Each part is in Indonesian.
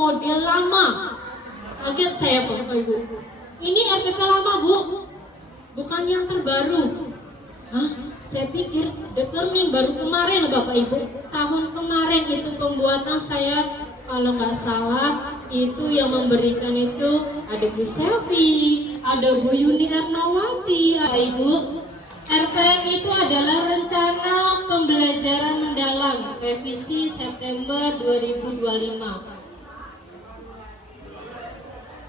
model lama. Kaget saya Bapak Ibu. Ini RPP lama Bu, bukan yang terbaru. Hah? Saya pikir deep learning baru kemarin Bapak Ibu. Tahun kemarin itu pembuatan saya, kalau nggak salah itu yang memberikan itu ada Bu Selvi, ada Bu Yuni Ernawati. Bapak Ibu, RPM itu adalah rencana pembelajaran mendalam revisi September 2025.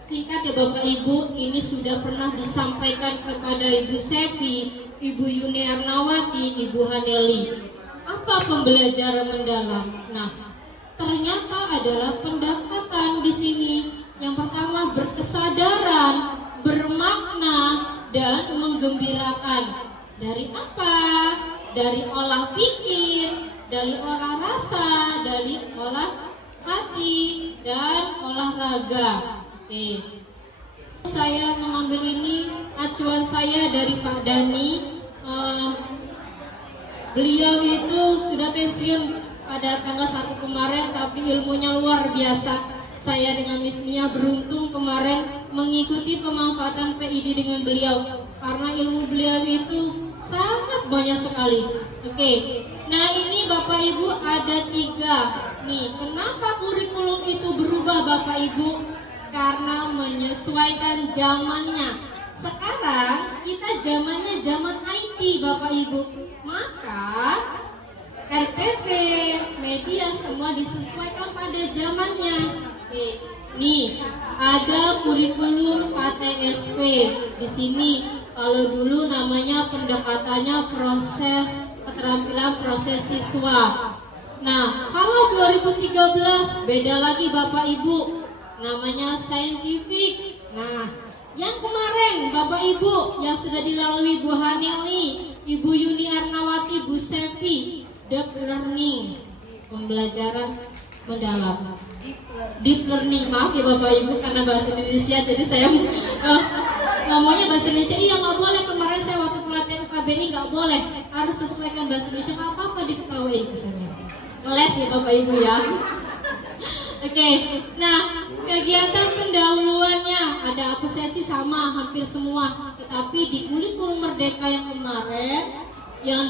Singkat ya Bapak Ibu, ini sudah pernah disampaikan kepada Ibu Sepi, Ibu Yuni Ernawati, Ibu Haneli. Apa pembelajaran mendalam? Nah, ternyata adalah pendekatan di sini. Yang pertama berkesadaran, bermakna, dan menggembirakan. Dari apa? Dari olah pikir, dari olah rasa, dari olah hati, dan olahraga. Oke. Saya mengambil ini acuan saya dari Pak Dani. Beliau itu sudah pensiun pada tanggal 1 kemarin, tapi ilmunya luar biasa. Saya dengan Miss Mia beruntung kemarin mengikuti pemanfaatan PID dengan beliau, karena ilmu beliau itu sangat banyak sekali. Oke. Nah ini Bapak Ibu ada 3 nih. Kenapa kurikulum itu berubah Bapak Ibu? Karena menyesuaikan zamannya. Sekarang kita zamannya zaman IT Bapak Ibu. Maka RPP, media semua disesuaikan pada zamannya. Oke. Nih, ada kurikulum KTSP di sini. Kalau dulu namanya pendekatannya proses keterampilan proses siswa. Nah, kalau 2013 beda lagi Bapak Ibu. Namanya saintifik. Nah, yang kemarin Bapak Ibu yang sudah dilalui Bu Haneli, Ibu Yuni Ernawati, Bu Sepi, deep learning, pembelajaran mendalam. Deep learning, maaf ya Bapak Ibu karena bahasa Indonesia, jadi saya ngomongnya bahasa Indonesia. Iya nggak boleh, kemarin saya waktu pelatihan UKBI nggak boleh, harus sesuaikan bahasa Indonesia. Nggak apa-apa diketahui. Ngeles ya Bapak Ibu ya. Oke, nah kegiatan pendahuluannya ada apresiasi sama hampir semua, tetapi di kurikulum Merdeka yang kemarin yang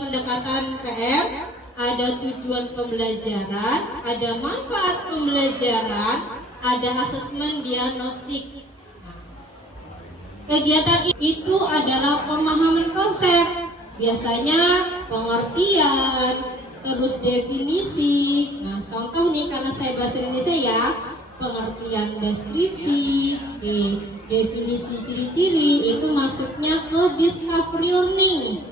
pendekatan PM ada tujuan pembelajaran, ada manfaat pembelajaran, ada asesmen diagnostik. Nah, kegiatan itu adalah pemahaman konsep, biasanya pengertian, terus definisi. Nah, contoh nih karena saya bahasa Indonesia ya, pengertian deskripsi, definisi ciri-ciri itu masuknya ke discovery learning.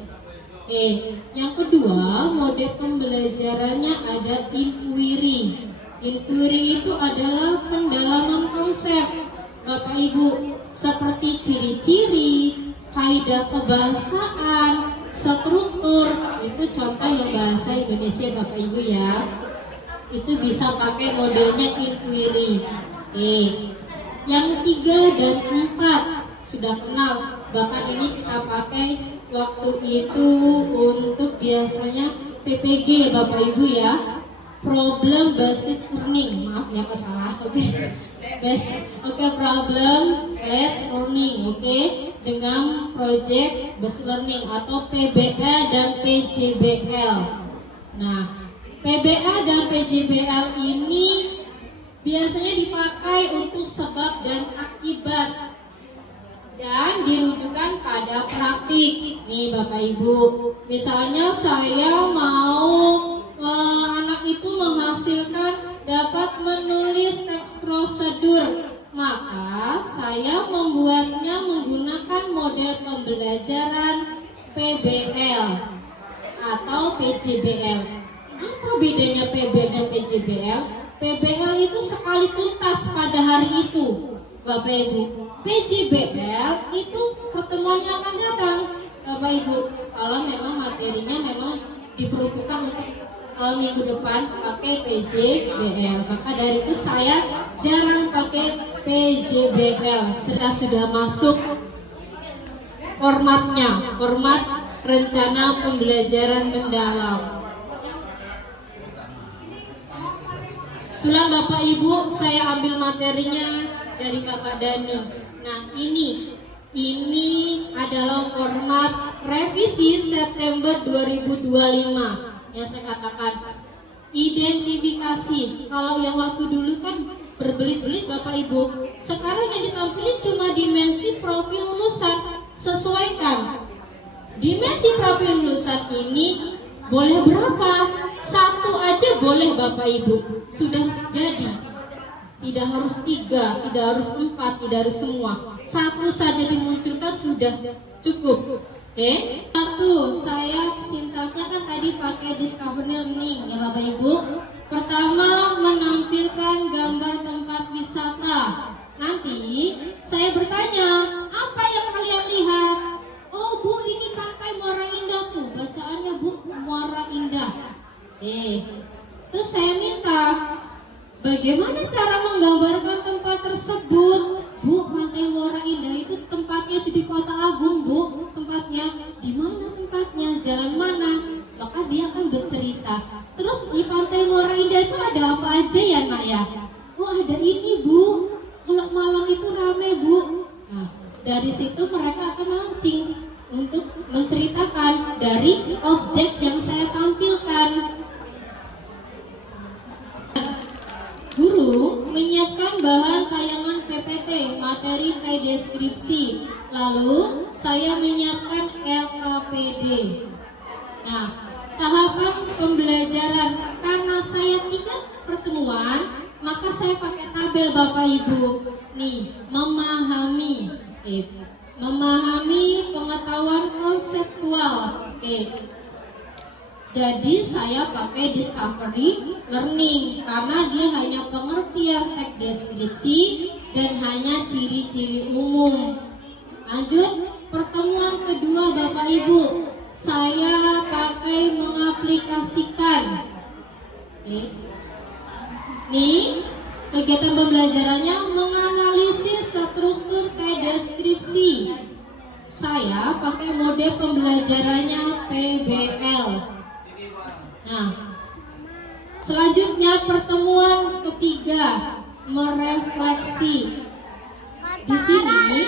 Yang kedua, mode pembelajarannya ada inquiry. Inquiry itu adalah pendalaman konsep Bapak Ibu, seperti ciri-ciri, kaidah kebahasaan, struktur. Itu contoh yang bahasa Indonesia Bapak Ibu ya. Itu bisa pakai modelnya inquiry. Yang 3 dan 4 sudah kenal. Bahkan ini kita pakai waktu itu untuk biasanya PPG Bapak Ibu ya. Problem based learning. Maaf ya salah. Problem based learning. Oke. Dengan project based learning atau PBL dan PJBL. Nah, PBL dan PJBL ini biasanya dipakai untuk sebab dan akibat dan dirujukan pada praktik. Nih Bapak Ibu, misalnya saya mau anak itu menghasilkan dapat menulis teks prosedur, maka saya membuatnya menggunakan model pembelajaran PBL atau PJBL. Apa bedanya PBL dan PJBL? PBL itu sekali tuntas pada hari itu Bapak Ibu. PJBL itu pertemuannya akan datang Bapak Ibu, kalau memang materinya memang diperuntukkan untuk minggu depan pakai PJBL. Maka dari itu saya jarang pakai PJBL. Sudah masuk formatnya, format rencana pembelajaran mendalam. Kebetulan Bapak Ibu, saya ambil materinya dari Bapak Dani. Nah, ini adalah format revisi September 2025 yang saya katakan. Identifikasi. Kalau yang waktu dulu kan berbelit-belit Bapak Ibu. Sekarang yang ditampilkan cuma dimensi profil lulusan. Sesuaikan. Dimensi profil lulusan ini boleh berapa? Satu aja boleh Bapak Ibu. Sudah jadi. Tidak harus 3, tidak harus 4, tidak harus semua. Satu saja dimunculkan sudah cukup. Oke? Satu, saya sintaknya kan tadi pakai discovery learning ya Bapak Ibu. Pertama, menampilkan gambar tempat wisata. Nanti saya bertanya, apa yang kalian lihat? Oh Bu, ini pantai Muara Indah tuh. Bacaannya Bu, Muara Indah. Terus saya minta, bagaimana cara menggambarkan tempat tersebut? Bu, pantai Muara Indah itu tempatnya di Kota Agung, Bu. Tempatnya di mana tempatnya? Jalan mana? Maka dia akan bercerita. Terus di pantai Muara Indah itu ada apa aja ya Nak ya? Oh ada ini Bu. Kalau malam itu rame Bu. Nah, dari situ mereka akan mancing untuk menceritakan dari objek yang saya tampilkan. Guru menyiapkan bahan tayangan PPT, materi kayak deskripsi. Lalu saya menyiapkan LKPD. Nah, tahapan pembelajaran karena saya 3 pertemuan, maka saya pakai tabel Bapak Ibu. Nih, memahami. Memahami pengetahuan konseptual. Jadi saya pakai discovery learning karena dia hanya pengertian teks deskripsi dan hanya ciri-ciri umum. Lanjut, pertemuan kedua Bapak Ibu, saya pakai mengaplikasikan. Nih, kegiatan pembelajarannya menganalisis struktur teks deskripsi. Saya pakai mode pembelajarannya PBL. Nah, selanjutnya pertemuan ketiga, merefleksi. Di sini